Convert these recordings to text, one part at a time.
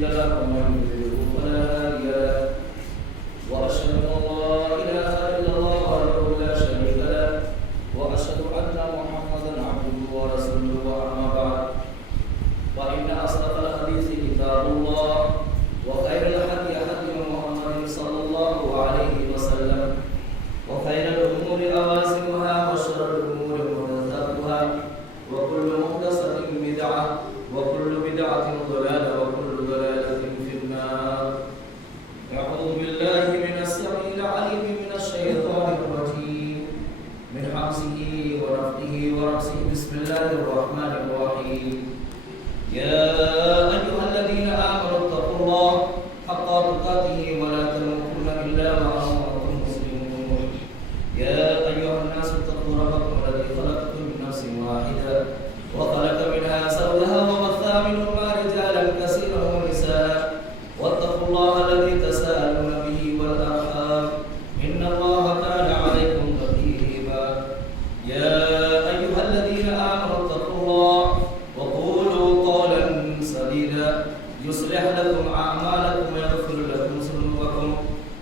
مضل له ومن يضلل فلا هادي له وأشهد أن لا إله إلا الله وحده لا شريك له وأشهد أن محمدا عبده ورسوله أما بعد فإن أصدق الحديث كتاب الله وخير الهدي هدي محمد صلى الله عليه وسلم وخير الأمور أواسمها وشر الأمور محدثاتها وكل محدثة بدعة وكل بدعة ضلالة وكل ضلالة في النار. أعوذ بالله من السميع العليم من الشيطان الرجيم من حمزه ونفخه ونفسه. بسم الله الرحمن الرحيم. يا أيها الذين آمنوا اتقوا الله حق تقاته ولا تموتن إلا وأنتم مسلمون. يا أيها الناس اتقوا ربكم الذي خلقكم من نفس واحدة وخلق منها زوجها وبث منهما رجالا كثيرا ونساء واتقوا الله الذي تساءلون به والأرحام إن الله كان عليكم رقيبا. يا أيها الذين آمنوا اتقوا الله وقولوا قولا سديدا يصلح لكم أعمالكم ويغفر لكم ذنوبكم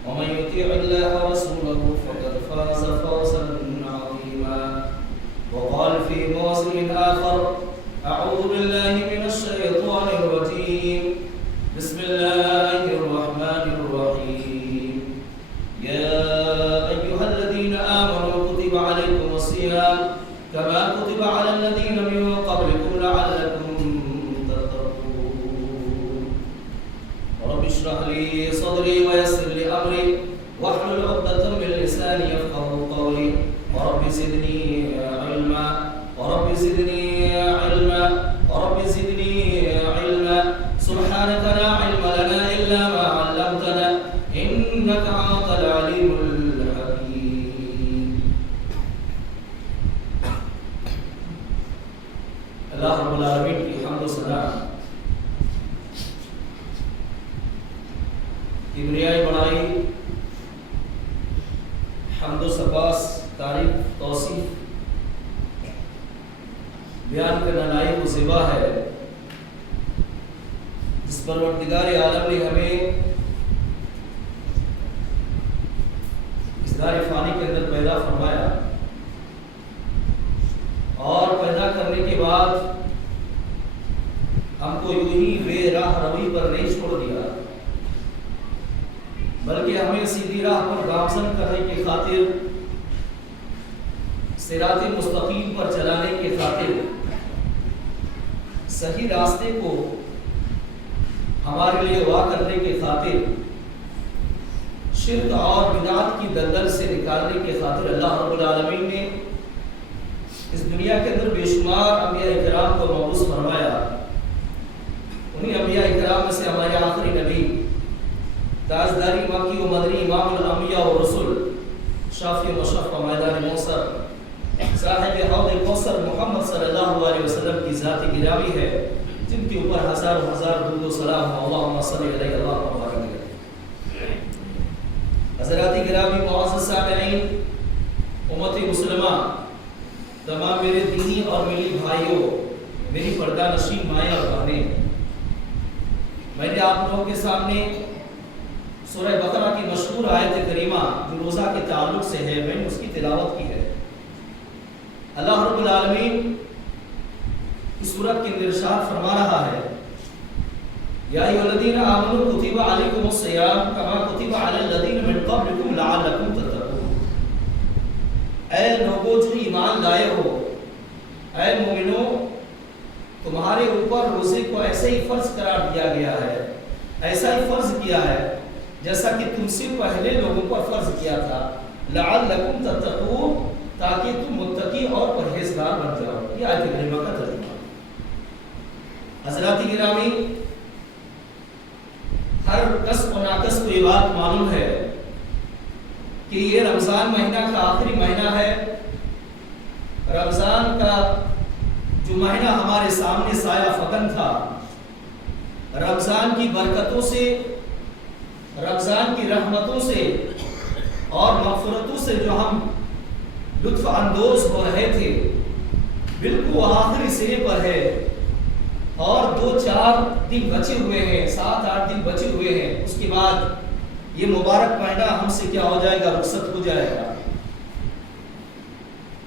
ومن يطيع الله ورسوله فقد فاز فوزا عظيما. وقال في موضع آخر أعوذ بالله من الشيطان الرجيم بسم الله الرحمن الرحيم. يا أيها الذين آمنوا كتب عليكم الصيام كما كتب على الذين من قبلكم لعلكم تتقون. رب اشرح لي صدري ويسر لي أمري واحلل عقدة من لساني يفقهوا قولي ورب زدني علما ورب زدني علما ورب زدني علما. سبحانك لا علم لنا إلا ما علمتنا إنك أنت العليم الحكيم. اللہ رب العالمین کی حمد و ثنا کبریائی بڑائی حمد و سپاس تعریف توصیف بیان کرنا لائق و زیبا ہے جس پروردگار عالم نے ہمیں اس دار فانی کے اندر پیدا فرمایا اور پیدا کرنے کے بعد ہم کو یوں ہی بے راہ روی پر نہیں چھوڑ دیا بلکہ ہمیں سیدھی راہ پر گامزن کرنے کی خاطر صراط مستقیم پر چلانے کی خاطر صحیح راستے کو ہمارے لیے وا کرنے کی خاطر شرک اور بدعات کی دلدل سے نکالنے کی خاطر اللہ رب العالمین نے اس دنیا کے اندر بے شمار انبیاء اکرام کو مبعوث فرمایا. انہی انبیاء اکرام میں سے ہمارے آخری نبی تاجداری مکی و مدنی امام الانبیاء و رسول شافی و مشرف و میدان موثر صاحب حوض کوثر محمد صلی اللہ علیہ وسلم کی ذات گرامی ہے جن کے اوپر ہزار درود و سلام اللہم صلی علیہ اللہم بارک علیہ. حضرات گرامی معزز سامعین امت مسلمہ تمام میرے دینی اور میری بھائیوں میری پردہ نشین مائیں اور بہنیں میں نے آپ لوگوں کے سامنے سورہ بقرہ کی مشہور آیت کریمہ جو روزہ کے تعلق سے ہے میں نے اس کی تلاوت کی ہے. اللہ رب العالمین اس سورت کے اندر ارشاد فرما رہا ہے یا ایھا الذین آمنوا کتب علیکم الصیام کما کتب علی الذین من قبلکم لعلکم تتقون. اے لوگوں جو ایمان لائے ہو اے مومنوں تمہارے اوپر روزے کو ایسے ہی فرض قرار دیا گیا ہے ایسا ہی فرض کیا ہے جیسا کہ تم سے پہلے لوگوں پر فرض کیا تھا لعلکم تتقون تاکہ تم متقی اور پرہیزگار بن جاؤ. یہ آیت کریمہ کا ترجمہ. حضرات گرامی ہر کس و ناقص کو یہ بات معلوم ہے کہ یہ رمضان مہینہ کا آخری مہینہ ہے. رمضان کا جو مہینہ ہمارے سامنے سایہ فکن تھا رمضان کی برکتوں سے رمضان کی رحمتوں سے اور مغفرتوں سے جو ہم لطف اندوز ہو رہے تھے بالکل آخری سرے پر ہے. اور 2-4 دن بچے ہوئے ہیں، 7-8 دن بچے ہوئے ہیں، اس کے بعد یہ مبارک مہینہ ہم سے کیا ہو جائے گا؟ رخصت ہو جائے گا۔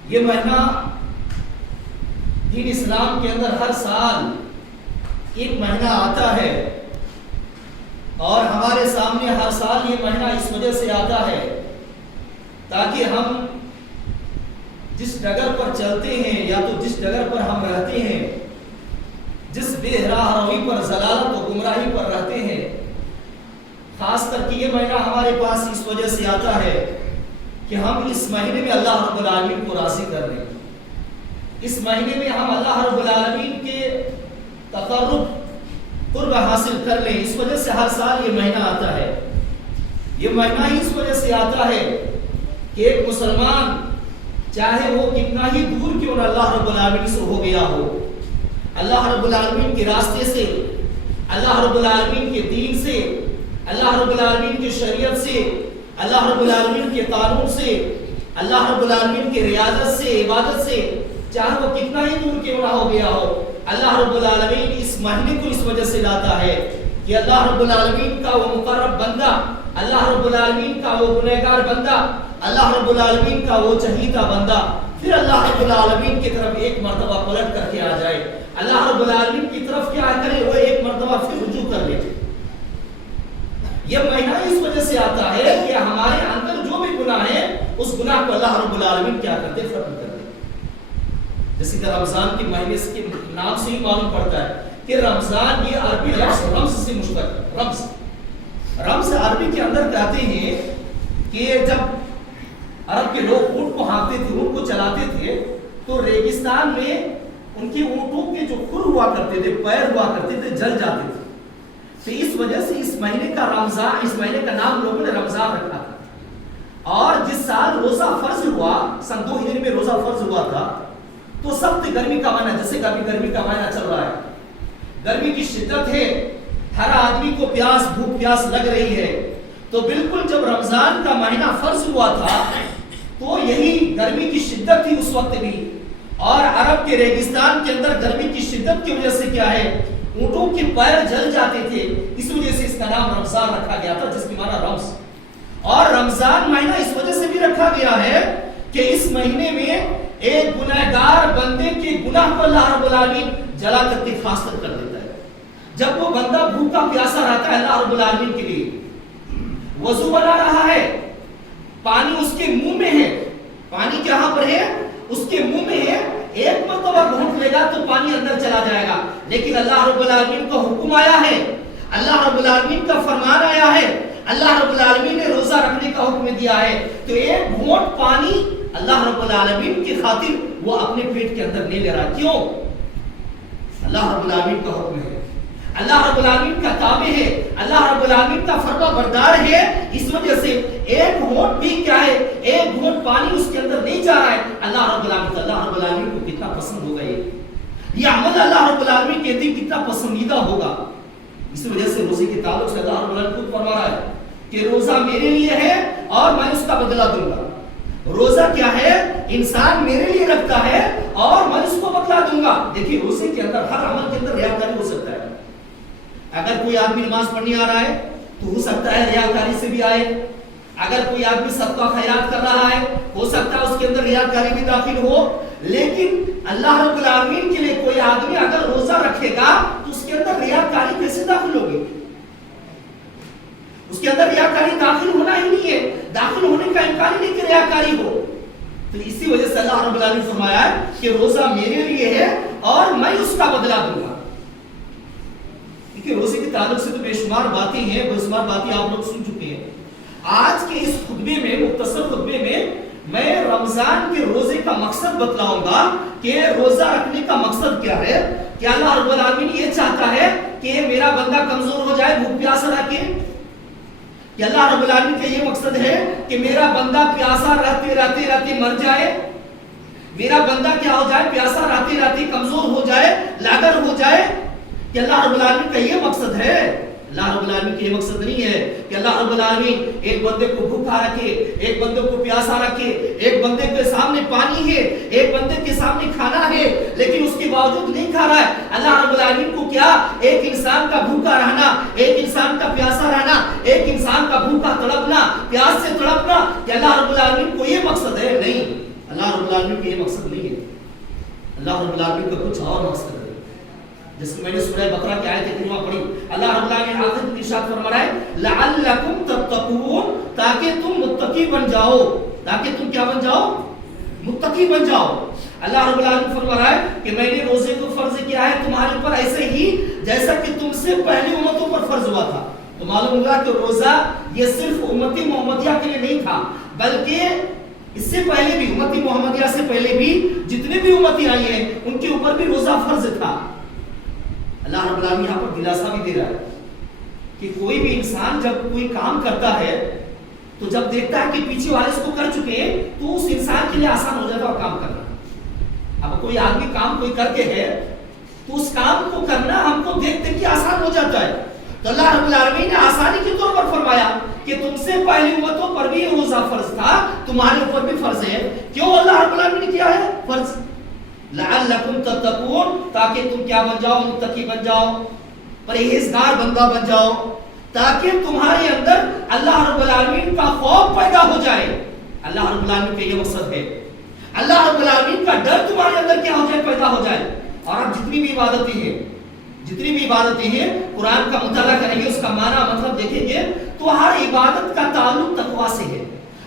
یہ مہینہ دین اسلام کے اندر ہر سال ایک مہینہ آتا ہے، اور ہمارے سامنے ہر سال یہ مہینہ اس وجہ سے آتا ہے تاکہ ہم جس ڈگر پر چلتے ہیں یا تو جس ڈگر پر ہم رہتے ہیں، جس بے راہ روی پر، ضلالت و گمراہی پر رہتے ہیں، خاص کر کے یہ مہینہ ہمارے پاس اس وجہ سے آتا ہے کہ ہم اس مہینے میں اللہ رب العالمین کو راضی کر لیں، اس مہینے میں ہم اللہ رب العالمین کے تقرب قرب حاصل کر لیں۔ اس وجہ سے ہر سال یہ مہینہ آتا ہے۔ یہ مہینہ ہی اس وجہ سے آتا ہے کہ ایک مسلمان چاہے وہ کتنا ہی دور کیوں نہ اللہ رب العالمین سے ہو گیا ہو، اللہ رب العالمین کے راستے سے، اللہ رب العالمین کے دین سے، اللہ رب العالمین کی شریعت سے، اللہ رب العالمین کے قانون سے، اللہ رب العالمین کی ریاضت سے، عبادت سے، چاہے وہ کتنا ہی دور کیوں نہ ہو گیا ہو، اللہ رب العالمین اس مہینے کو اس وجہ سے لاتا ہے کہ اللہ رب العالمین کا وہ مقرب بندہ، اللہ رب العالمین کا وہ گنہگار بندہ، اللہ رب العالمین کا وہ چہیتا بندہ پھر اللہ رب العالمین کی طرف ایک مرتبہ پلٹ کر کے آ جائے، اللہ رب العالمین کی طرف کیا کرے؟ وہ ایک مرتبہ پھر رجوع کر لے۔ یہ مہینہ اس وجہ سے آتا ہے کہ ہمارے اندر جو بھی گناہ ہے اس گناہ کو اللہ رب العالمین کیا کرتے؟ ختم کر دے۔ جیسے کہ رمضان کے مہینے کے نام سے ہی معلوم پڑتا ہے کہ رمضان یہ عربی لفظ رمز سے مشتق، رمز عربی کے اندر کہتے ہیں کہ جب عرب کے لوگ اونٹ کو ہانکتے تھے، اونٹ کو چلاتے تھے، تو ریگستان میں ان کے اونٹوں کے جو کھر ہوا کرتے تھے، پیر ہوا کرتے تھے، جل جاتے تھے۔ تو اس وجہ سے اس مہینے کا رمضان، اس مہینے کا نام لوگوں نے رمضان رکھا تھا۔ اور جس سال روزہ فرض ہوا، سن 2 ہجری میں روزہ فرض ہوا تھا، تو سخت گرمی کا مہینہ، جیسے گرمی کا مہینہ چل رہا ہے، گرمی کی شدت ہے، ہر آدمی کو پیاس، بھوک پیاس لگ رہی ہے، تو بالکل جب رمضان کا مہینہ فرض ہوا تھا تو یہی گرمی کی شدت تھی اس وقت بھی، اور عرب کے ریگستان کے اندر گرمی کی شدت کی وجہ سے کیا ہے؟ اونٹوں کے پیر جل جاتے تھے، اس وجہ سے اس کا نام رمضان رکھا گیا تھا، جس کی معنی رمز۔ اور رمضان مہینہ اس وجہ سے بھی رکھا گیا ہے کہ اس مہینے میں ایک گنہگار بندے کے گناہ کو اللہ رب العالمین جلا کر کے خاص کر دیتا ہے۔ جب وہ بندہ بھوکا پیاسا رہتا ہے اللہ رب العالمین کے لیے، وضو بنا رہا ہے، پانی اس کے منہ میں ہے، پانی کہاں پر ہے؟ اس کے منہ میں ہے، ایک مرتبہ گھونٹ لے گا تو پانی اندر چلا جائے گا، لیکن اللہ رب العالمین کا حکم آیا ہے، اللہ رب العالمین کا فرمان آیا ہے، اللہ رب العالمین نے روزہ رکھنے کا حکم دیا ہے، تو ایک گھونٹ پانی اللہ رب العالمین کی خاطر وہ اپنے پیٹ کے اندر نہیں لے رہا۔ کیوں؟ اللہ رب العالمین کا حکم ہے، اللہ رب العالمین کا تابع ہے، اللہ رب العالمین کا فرما بردار ہے، اس وجہ سے ایک گھونٹ بھی کیا ہے؟ ایک گھونٹ پانی اس کے اندر نہیں جا رہا ہے۔ اللہ رب العالمین کو کتنا پسند ہوگا یہ عمل اللہ رب العالمین کے دل کتنا پسندیدہ ہوگا۔ اس وجہ سے روزے کے تعلق سے اللہ رب العالمین خود فرما رہا ہے کہ روزہ میرے لیے ہے اور میں اس کا بدلہ دوں گا۔ روزہ کیا ہے؟ انسان میرے لیے رکھتا ہے اور میں اس کو بدلہ دوں گا۔ دیکھیے روزے کے اندر، ہر عمل کے اندر ریاکاری ہو سکتا ہے۔ اگر کوئی آدمی نماز پڑھنے آ رہا ہے تو ہو سکتا ہے ریاکاری سے بھی آئے، اگر کوئی آدمی صدقہ خیرات کر رہا ہے ہو سکتا ہے اس کے اندر ریاکاری بھی داخل ہو، لیکن اللہ رب العالمین کے لیے کوئی آدمی اگر روزہ رکھے گا تو اس کے اندر ریاکاری کیسے داخل ہوگی؟ اس کے اندر ریاکاری داخل ہونا ہی نہیں ہے، داخل ہونے کا امکان ہی نہیں کہ ریاکاری ہو۔ تو اسی وجہ سے اللہ رب العالمین نے فرمایا ہے کہ روزہ میرے لیے ہے اور میں اس کا بدلہ دوں گا۔ کیونکہ روزے کے تعلق سے تو بے شمار باتیں ہیں، بے شمار باتیں آپ لوگ سن چکے ہیں۔ آج کے اس خطبے میں، مختصر خطبے میں رمضان کے روزے کا مقصد بتلاؤں گا کہ روزہ رکھنے کا مقصد کیا ہے۔ کہ اللہ رب العالمین یہ چاہتا ہے کہ میرا بندہ کمزور ہو جائے، بھوک پیاسا رہ کے، کہ اللہ رب العالمین کا یہ مقصد ہے کہ میرا بندہ پیاسا رہتے رہتے مر جائے، میرا بندہ کیا ہو جائے؟ پیاسا رہتے رہتے کمزور ہو جائے، لاغر ہو جائے، کہ اللہ رب العالمین کا یہ مقصد ہے۔ اللہ رب رب العالمین کا یہ مقصد نہیں ہے کہ اللہ رب العالمین ایک بندے کو بھوکا رکھے، ایک بندے کو پیاسا رکھے، ایک بندے کے سامنے پانی ہے، ایک بندے کے سامنے کھانا ہے لیکن اس کے باوجود نہیں کھا رہا ہے۔ اللہ رب العالمین کو کیا ایک انسان کا بھوکا رہنا، ایک انسان کا پیاسا رہنا، ایک انسان کا بھوکا تڑپنا، پیاس سے تڑپنا، کہ اللہ رب العالمین کو یہ مقصد ہے؟ نہیں، اللہ رب العالمین کا یہ مقصد نہیں ہے۔ اللہ رب العالمین کا کچھ اور مقصد ہے۔ جس میں نے سورہ بقرہ کی آیت کریمہ پڑھی، اللہ رب العالمین آخر میں ارشاد فرما رہا ہے لعلکم تتقون، تاکہ تم متقی بن جاؤ، تاکہ تم کیا بن جاؤ؟ متقی بن جاؤ۔ اللہ رب العالمین فرما رہا ہے کہ میں نے روزے کو فرض کیا ہے تمہارے اوپر ایسے ہی جیسا کہ تم سے پہلی امتوں پر فرض ہوا تھا۔ تو معلوم ہوا کہ روزہ یہ صرف امتی محمدیہ کے لیے نہیں تھا، بلکہ اس سے پہلے بھی امتی محمدیہ سے پہلے بھی جتنے بھی امتی آئی ہیں ان کے اوپر بھی روزہ فرض تھا۔ اللہ رب العالمین یہاں پر دلاسا بھی دے رہا ہے کہ کوئی بھی انسان جب کوئی کام کرتا ہے تو جب دیکھتا ہے کہ پیچھے والے اس کو کر چکے ہیں تو اس انسان کے لیے آسان ہو جاتا ہے وہ کام کرنا۔ اب کوئی آدمی کام کوئی کر کے ہے تو اس کام کو کرنا ہم کو دیکھ دیکھ کے آسان ہو جاتا ہے۔ تو اللہ رب العالمین نے آسانی کے طور پر فرمایا کہ تم سے پہلی امتوں پر بھی روزہ فرض تھا، تمہارے اوپر بھی فرض ہے۔ کیوں اللہ رب العالمین نے کیا ہے فرض؟ لعلکم تتقون، تاکہ تم کیا بن جاؤ؟ متقی بن جاؤ، پرہیزگار بندہ بن جاؤ، تاکہ تمہارے اندر اللہ رب العالمین کا خوف پیدا ہو جائے۔ اللہ رب العالمین کا یہ مقصد ہے، اللہ رب العالمین کا ڈر تمہارے اندر کیا ہو جائے؟ پیدا ہو جائے۔ اور اب جتنی بھی عبادتیں ہیں قرآن کا مطالعہ کریں گے، اس کا معنی مطلب دیکھیں گے تو ہر عبادت کا تعلق تقویٰ سے ہے۔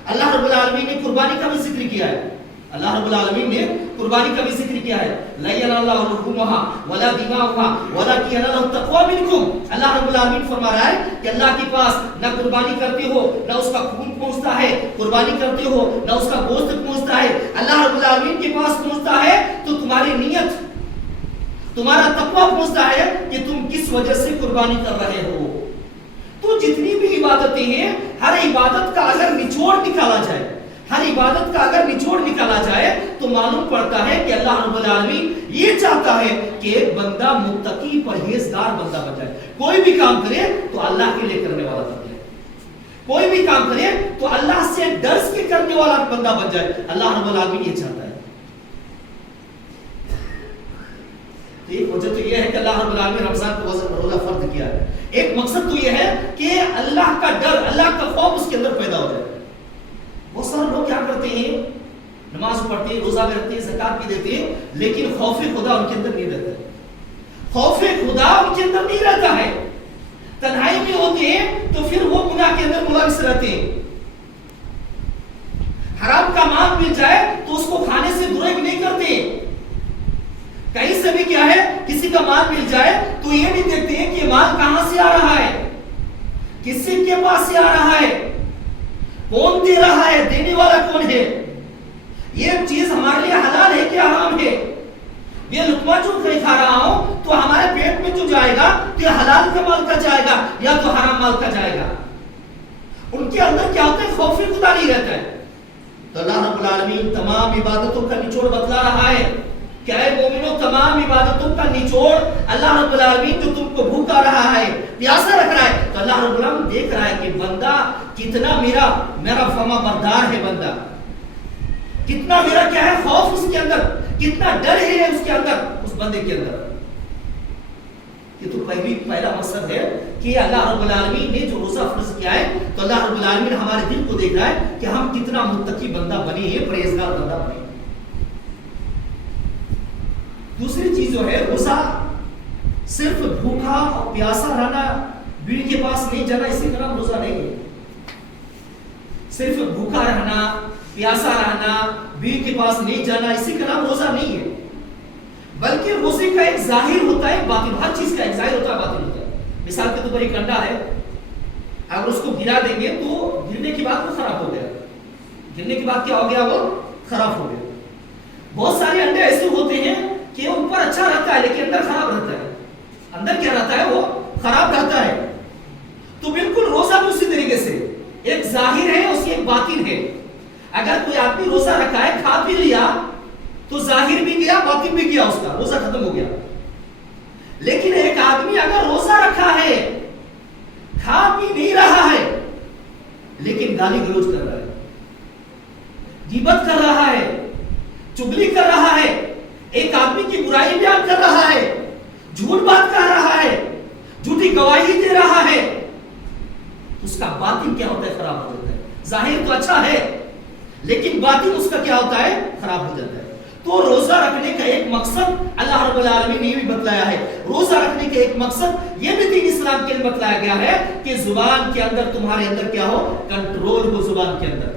اللہ رب العالمین نے قربانی کا بھی ذکر کیا ہے، اللہ رب العالمین نے قربانی کا بھی ذکر کیا ہے، لا ينال الله لحومها ولا دماؤها ولكن ينال التقوى منكم۔ اللہ رب العالمین فرما رہا ہے کہ اللہ کے پاس نہ قربانی کرتے ہو نہ اس کا خون پہنچتا ہے، قربانی کرتے ہو نہ اس کا گوشت پہنچتا ہے، اللہ رب العالمین کے پاس پہنچتا ہے تو تمہاری نیت، تمہارا تقویٰ پہنچتا ہے کہ تم کس وجہ سے قربانی کر رہے ہو۔ تو جتنی بھی عبادتیں ہیں ہر عبادت کا اگر نچوڑ نکالا جائے، ہر عبادت کا اگر نچوڑ نکالا جائے تو معلوم پڑتا ہے کہ اللہ رب العالمین یہ چاہتا ہے کہ ایک بندہ متقی پرہیزگار بندہ بن جائے۔ کوئی بھی کام کرے تو اللہ کے لیے کرنے والا بن جائے، کوئی بھی کام کرے تو اللہ سے ڈر کے کرنے والا بندہ بن جائے۔ اللہ رب العالمین یہ چاہتا ہے۔ ایک وجہ تو یہ ہے کہ اللہ رب العالمین رمضان کو روزہ فرض کیا ہے، ایک مقصد تو یہ ہے کہ اللہ کا ڈر، اللہ کا خوف اس کے اندر پیدا ہو جائے۔ بہت سارے لوگ کیا کرتے ہیں، نماز پڑھتے ہیں، روزہ بھی رکھتے ہیں، زکات بھی دیتے ہیں، لیکن خوف خدا ان کے اندر نہیں رہتا ہے، خوف خدا ان کے اندر نہیں رہتا ہے۔ تنہائی میں ہوتے ہیں تو پھر وہ گناہ کے اندر ملوث رہتے ہیں۔ حرام کا مال مل جائے تو اس کو کھانے سے گریز نہیں کرتے۔ کہیں سے بھی کیا ہے، کسی کا مال مل جائے تو یہ نہیں دیکھتے ہیں کہ یہ مال کہاں سے آ رہا ہے، کسی کے پاس سے آ رہا ہے، کون دے رہا ہے، دینے والا کون ہے، یہ چیز ہمارے لیے حلال ہے کہ حرام ہے، یہ لقمہ جو کھا رہا ہوں تو ہمارے پیٹ میں جو جائے گا تو یہ حلال کا مال کا جائے گا یا تو حرام مال کا جائے گا۔ ان کے اندر کیا ہوتا ہے، خوف خدا نہیں رہتا ہے۔ تو اللہ رب العالمین تمام عبادتوں کا نچوڑ بتلا رہا ہے کہ اے مومنوں، تمام عبادتوں کا نچوڑ اللہ رب العالمین جو تم کو بھوکا رہا ہے، پیاسا رکھ رہا ہے، تو اللہ رب العالمین دیکھ رہا ہے کہ بندہ کتنا میرا فرما بردار ہے، بندہ کتنا میرا کیا ہے خوف اس کے اندر، کتنا ڈر ہے اس کے اندر، اس بندے کے اندر۔ یہ تو پہلا مقصد ہے کہ اللہ رب العالمین نے جو روزہ فرض کیا ہے تو اللہ رب العالمین ہمارے دل کو دیکھ رہا ہے کہ ہم کتنا متقی بندہ بنے ہیں، پرہیزگار بندہ بنے۔ دوسری چیز جو ہے، روزہ صرف بھوکا اور پیاسا رہنا، بیوی کے پاس نہیں جانا، اسی کا نام روزہ نہیں ہے۔ صرف بھوکا رہنا، پیاسا رہنا، بیوی کے پاس نہیں جانا، اسی کا نام روزہ نہیں ہے، بلکہ روزے کا ایک ظاہر ہوتا ہے، باطن، ہر چیز کا ایک ظاہر ہوتا ہے، باطن ہوتا ہے۔ مثال کے طور پر ایک انڈا ہے، اگر اس کو گرا دیں گے تو گرنے کے بعد وہ خراب ہو گیا، گرنے کے بعد کیا ہو گیا، وہ خراب ہو گیا۔ بہت سارے انڈے ایسے ہوتے ہیں کہ اوپر اچھا رہتا ہے لیکن اندر خراب رہتا ہے، اندر کیا رہتا ہے، وہ خراب رہتا ہے۔ تو بالکل روزہ بھی اسی طریقے سے ایک ظاہر ہے، اس کی ایک باطن ہے۔ اگر کوئی آدمی روزہ رکھا ہے، کھا بھی لیا تو ظاہر بھی گیا، باطن بھی گیا، اس کا روزہ ختم ہو گیا۔ لیکن ایک آدمی اگر روزہ رکھا ہے گالی گلوچ کر رہا ہے، غیبت کر رہا ہے، چگلی کر رہا ہے، ایک آدمی کی برائی بیان کر رہا ہے، جھوٹ بات کر رہا ہے، جھوٹی گواہی دے رہا ہے، اس کا باطن کیا ہوتا ہے؟ خراب ہو جاتا ہے. ظاہر تو اچھا ہے لیکن باطن اس کا کیا ہوتا ہے؟ خراب ہو جاتا ہے. تو روزہ رکھنے کا ایک مقصد اللہ رب العالمین نے یہ بھی بتلایا ہے. روزہ رکھنے کا ایک مقصد یہ بھی دین اسلام کے لیے بتلایا گیا ہے کہ زبان کے اندر تمہارے اندر کیا ہو؟ کنٹرول ہو زبان کے اندر.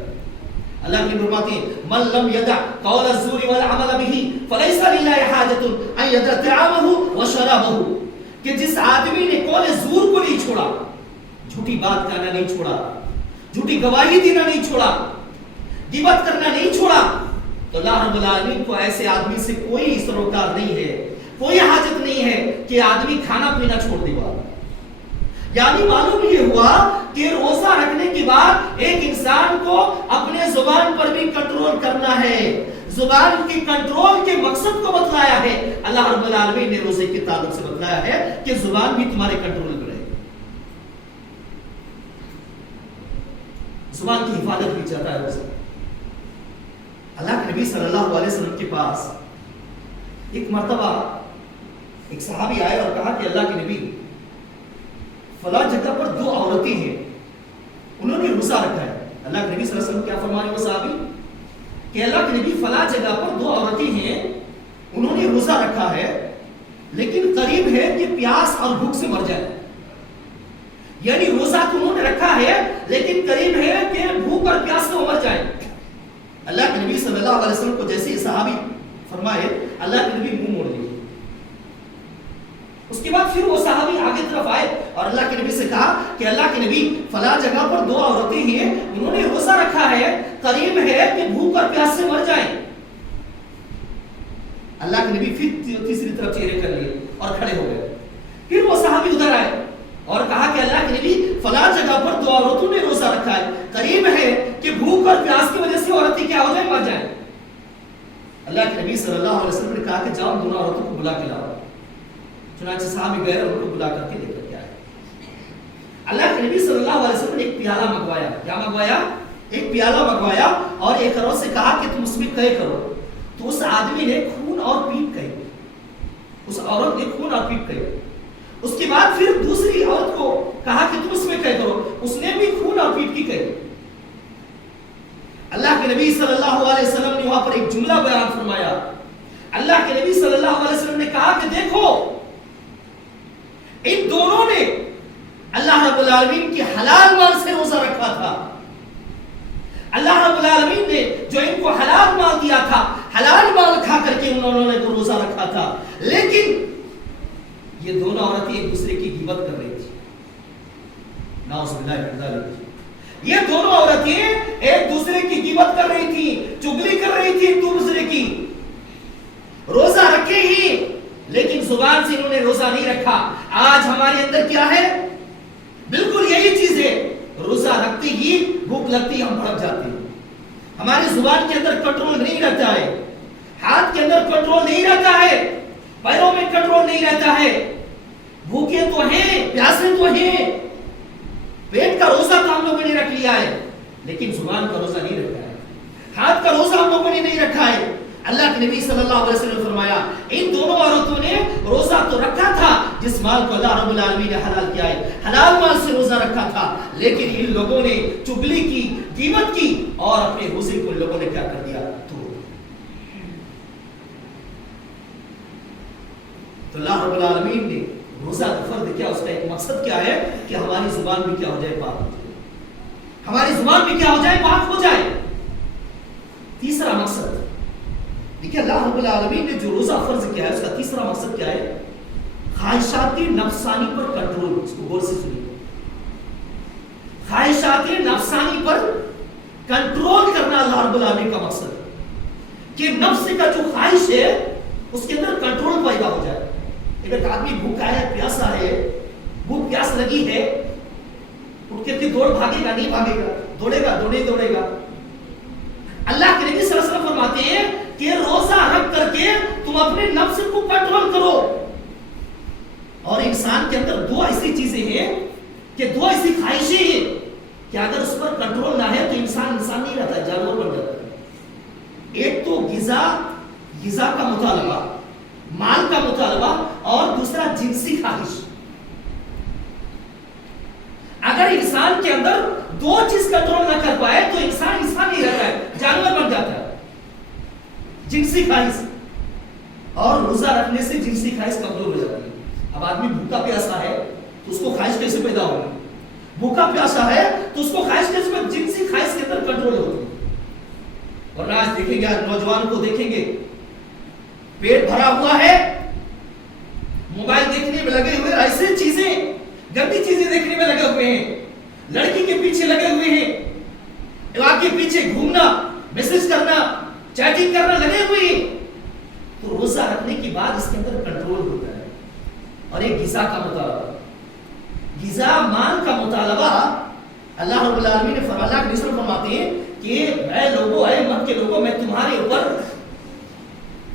اللہ کی فرماتے ہیں من لم يدع قول الزور والعمل به فليس لله حاجة ان يدع طعامه وشرابه، کہ جس آدمی نے قول زور کو نہیں چھوڑا، جھوٹی بات کرنا نہیں چھوڑا، جھوٹی گواہی دینا نہیں چھوڑا، غیبت کرنا نہیں چھوڑا، تو اللہ رب العالمین کو ایسے آدمی سے کوئی سروکار نہیں ہے، کوئی حاجت نہیں ہے کہ آدمی کھانا پینا چھوڑ دے گا. یعنی معلوم یہ ہوا کہ روزہ رکھنے کے بعد ایک انسان کو اپنے زبان پر بھی کنٹرول کرنا ہے. زبان کی کنٹرول کے مقصد کو بتلایا ہے. اللہ رب العالمین نے روزے کے تعلق سے بتلایا ہے کہ زبان بھی تمہارے کنٹرول میں رہے. زبان کی حفاظت بھی چاہتا ہے روزہ. اللہ کے نبی صلی اللہ علیہ وسلم کے پاس ایک مرتبہ ایک صحابی آئے اور کہا کہ اللہ کے نبی فلاں جگہ پر 2 عورتیں ہیں، انہوں نے روزہ رکھا ہے. اللہ کے نبی صلی اللہ علیہ وسلم کیا فرمانے وہ صحابی کہ اللہ کے نبی فلاں جگہ پر 2 عورتیں ہیں، انہوں نے روزہ رکھا ہے لیکن قریب ہے کہ پیاس اور بھوک سے مر جائے. یعنی روزہ تو انہوں نے رکھا ہے لیکن قریب ہے کہ بھوک اور پیاس سے مر جائے. اللہ کے نبی صلی اللہ علیہ وسلم کو جیسے صحابی فرمائے اللہ کے نبی منہ موڑ لیے. اس کے بعد پھر وہ صحابی آگے طرف آئے اور اللہ کے نبی سے کہا کہ اللہ کے نبی فلاں جگہ پر 2 عورتیں ہیں، انہوں نے روزہ رکھا ہے، قریب ہے کہ بھوک اور پیاس سے مر جائیں. اللہ کے نبی پھر تیسری طرف چہرے کر لیے اور کھڑے ہو گئے. پھر وہ صحابی ادھر آئے اور کہا کہ اللہ کے نبی فلاں جگہ پر 2 عورتوں نے روزہ رکھا ہے، قریب ہے کہ بھوک اور پیاس کی وجہ سے عورتیں کیا ہو جائیں؟ مر جائیں. اللہ کے نبی صلی اللہ علیہ وسلم نے کہا کہ جاؤ دونوں عورتوں کو بلا کے لاؤ. چنانچہ صحابی گئے اور ان کو بلا کر کے لے کر کے آئے. اللہ کے نبی صلی اللہ علیہ وسلم نے ایک پیالہ منگوایا. کیا منگوایا؟ ایک پیالہ منگوایا اور ایک عورت سے کہا کہ تم اس میں قے کرو. تو اس آدمی نے خون اور پیپ کہی، اس عورت نے خون اور پیپ کہی. اس کے بعد پھر دوسری عورت کو کہا کہ تم اس میں قے کرو، اس نے بھی خون اور پیپ کی کہی. اللہ کے نبی صلی اللہ علیہ وسلم نے وہاں پر ایک جملہ بیان فرمایا. اللہ کے نبی صلی اللہ علیہ وسلم نے کہا کہ دیکھو ان دونوں نے اللہ رب العالمین کی حلال مال سے روزہ رکھا تھا. اللہ رب العالمین نے جو ان کو حلال مال دیا تھا، حلال مال کھا کر کے انہوں نے روزہ رکھا تھا. لیکن یہ دونوں عورتیں ایک دوسرے کی غیبت کر رہی تھی. نعوذ باللہ من ذالک. یہ دونوں عورتیں ایک دوسرے کی غیبت کر رہی تھی، چگلی کر رہی تھی ایک دوسرے کی. روزہ رکھے ہی لیکن زبان سے انہوں نے روزہ نہیں رکھا. آج ہمارے اندر کیا ہے؟ بالکل یہی چیز ہے. روزہ رکھتے ہی بھوک لگتی ہم بھڑک جاتے ہیں. ہماری زبان کے اندر کنٹرول نہیں رہتا ہے، ہاتھ کے اندر کنٹرول نہیں رہتا ہے، پیروں میں کنٹرول نہیں رہتا ہے. بھوکے تو ہیں، پیاسے تو ہیں، پیٹ کا روزہ تو ہم لوگوں نے رکھ لیا ہے لیکن زبان کا روزہ نہیں رکھا ہے، ہاتھ کا روزہ ہم لوگوں نے نہیں رکھا ہے. اللہ کے نبی صلی اللہ علیہ وسلم نے فرمایا ان دونوں عورتوں نے روزہ تو رکھا تھا جس مال کو اللہ رب العالمین نے حلال کیا ہے، حلال مال سے روزہ رکھا تھا، لیکن ان لوگوں نے چگلی کی، غیبت کی اور اپنے روزے کو ان لوگوں نے کیا کر دیا؟ تو اللہ رب العالمین نے روزہ کا فرض کیا، اس کا ایک مقصد کیا ہے کہ ہماری زبان بھی کیا ہو جائے؟ پاک ہو جائے. ہماری زبان بھی کیا ہو جائے؟ پاک ہو جائے. تیسرا مقصد دیکھیں اللہ رب العالمین نے جو روزہ فرض کیا ہے اس کا تیسرا مقصد کیا ہے؟ خواہشات نفسانی پر کنٹرول. اس کو غور سے سنیے. خواہشات نفسانی پر کنٹرول کرنا اللہ رب العالمین کا مقصد ہے کہ نفس کا جو خواہش ہے اس کے اندر کنٹرول پیدا ہو جائے. ایک آدمی بھوکا ہے، پیاسا ہے، بھوک پیاس لگی ہے، اٹھ کے دوڑ بھاگے گا؟ نہیں بھاگے گا، دوڑے گا، دوڑے گا. اللہ کے نبی صلی اللہ علیہ وسلم فرماتے ہیں کہ روزہ رکھ کر کے تم اپنے نفس کو کنٹرول کرو. اور انسان کے اندر 2 ایسی چیزیں ہیں کہ 2 ایسی خواہشیں ہیں کہ اگر اس پر کنٹرول نہ ہے تو انسان نہیں رہتا، جانور بن جاتا ہے۔ ایک تو غذا کا مطالبہ، مال کا مطالبہ، اور دوسرا جنسی خواہش۔ اگر انسان کے اندر دو چیز کنٹرول نہ کر پائے تو انسان نہیں رہتا ہے، جانور بن جاتا ہے۔ جنسی خواہش، اور روزہ رکھنے سے جنسی خواہش کمزور ہو جاتی ہے۔ اب آدمی بھوکا پیاسا ہے تو اس کو خواہش کیسے پیدا ہوگی؟ بھوکا پیاسا ہے تو اس کو خواہش کیسے، جنسی خواہش کے اندر کنٹرول ہوتی ہے۔ اور آج دیکھیں گے، نوجوان کو دیکھیں گے، پیٹ بھرا ہوا ہے، موبائل دیکھنے میں لگے ہوئے، ایسے چیزیں، گندی چیزیں دیکھنے میں لگے ہوئے ہیں، لڑکی کے پیچھے لگے ہوئے ہیں، علاقے کے پیچھے گھومنا، میسج کرنا، چیٹنگ کرنا لگے ہوئے ہیں۔ تو روزہ رکھنے کے بعد اس کے اندر کنٹرول ہوتا ہے۔ اور ایک غذا کا مطالبہ، غذا مال کا مطالبہ، اللہ رب العالمین نے فرمایا، اللہ کے رسول فرماتے ہیں کہ اے لوگوں، اے امت کے لوگوں، میں تمہارے اوپر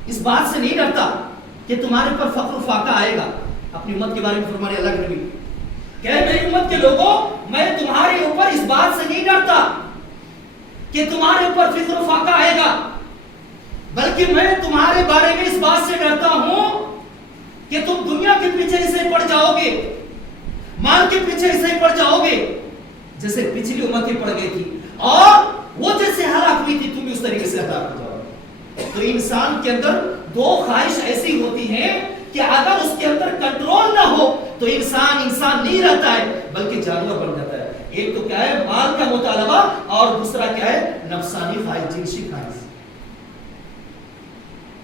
اس بات سے نہیں ڈرتا کہ تمہارے پر فقر و فاقہ آئے گا۔ اپنی امت کے بارے میں فرمانے اللہ کے نبی کہ میری امت کے لوگوں، میں تمہارے اوپر اس بات سے نہیں ڈرتا کہ تمہارے اوپر فقر و فاقہ آئے گا، بلکہ میں تمہارے بارے میں اس بات سے ڈرتا ہوں کہ تم دنیا کے پیچھے ایسے پڑ جاؤ گے، مال کے پیچھے ایسے پڑ جاؤ گے جیسے پچھلی امتیں پڑ گئی تھی، اور وہ جیسے ہلاک ہوئی تھی تم بھی اس طریقے سے ہلاک ہو جاؤ گے۔ تو انسان کے اندر دو خواہش ایسی ہوتی ہیں کہ اگر اس کے اندر کنٹرول نہ ہو تو انسان نہیں رہتا ہے بلکہ جانور بن جاتا ہے۔ ایک تو کیا ہے، مال کا مطالبہ، اور دوسرا کیا ہے، نفسانی خواہش، جنسی خواہش۔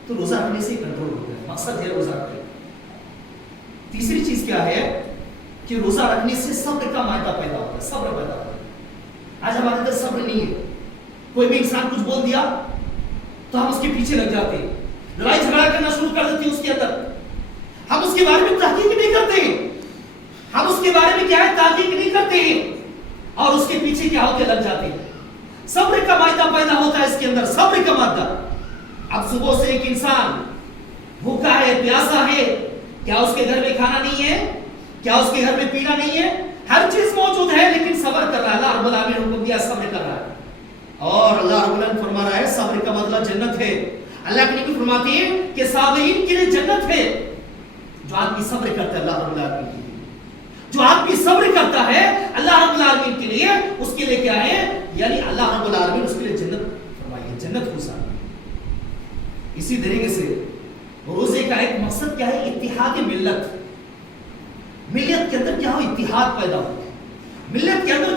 تو روزہ رکھنے سے کنٹرول ہوتا ہے، مقصد ہے روزہ رکھنے۔ تیسری چیز کیا ہے کہ روزہ رکھنے سے صبر کا مادہ پیدا ہوتا ہے، صبر پیدا ہوتا ہے۔ آج ہمارے اندر صبر نہیں ہے، کوئی بھی انسان کچھ بول دیا تو ہم اس کے پیچھے لگ جاتے ہیں، لڑائی جھگڑا کرنا شروع کر دیتے ہیں اس کے اندر، ہم اس کے بارے میں تحقیق نہیں کرتے ہیں، ہم اس کے بارے میں کیا ہے، تحقیق نہیں کرتے ہیں، اور اس کے پیچھے کیا ہوتے لگ جاتے ہیں۔ صبر کا مادہ پیدا ہوتا ہے اس کے اندر، صبر کا مادہ۔ اب صبح سے ایک انسان بھوکا ہے، پیاسا ہے، کیا اس کے گھر میں کھانا نہیں ہے؟ کیا اس کے گھر میں پینا نہیں ہے؟ ہر چیز موجود ہے، لیکن صبر کر رہا ہے۔ اللہ رب العالمین نے حکم دیا صبر کر رہا ہے، اور اللہ رب العالمین فرما رہا ہے صبر کا بدلہ جنت ہے۔ اللہ کے نبی فرماتے ہیں کہ صابرین کے لیے جنت ہے۔ جو آدمی صبر کرتا ہے اللہ رب العالمین کے لیے، جو آدمی صبر کرتا ہے اللہ رب العالمین کے لیے، اس کے لیے کیا ہے، یعنی اللہ رب العالمین اس کے لیے جنت فرمائی ہے، جنت خوشا۔ اسی طریقے سے روزے کا ایک مقصد کیا ہے، اتحاد ملت۔ ملت کے اندر کیا ہو، اتحاد پیدا ہو، ملت کے اندر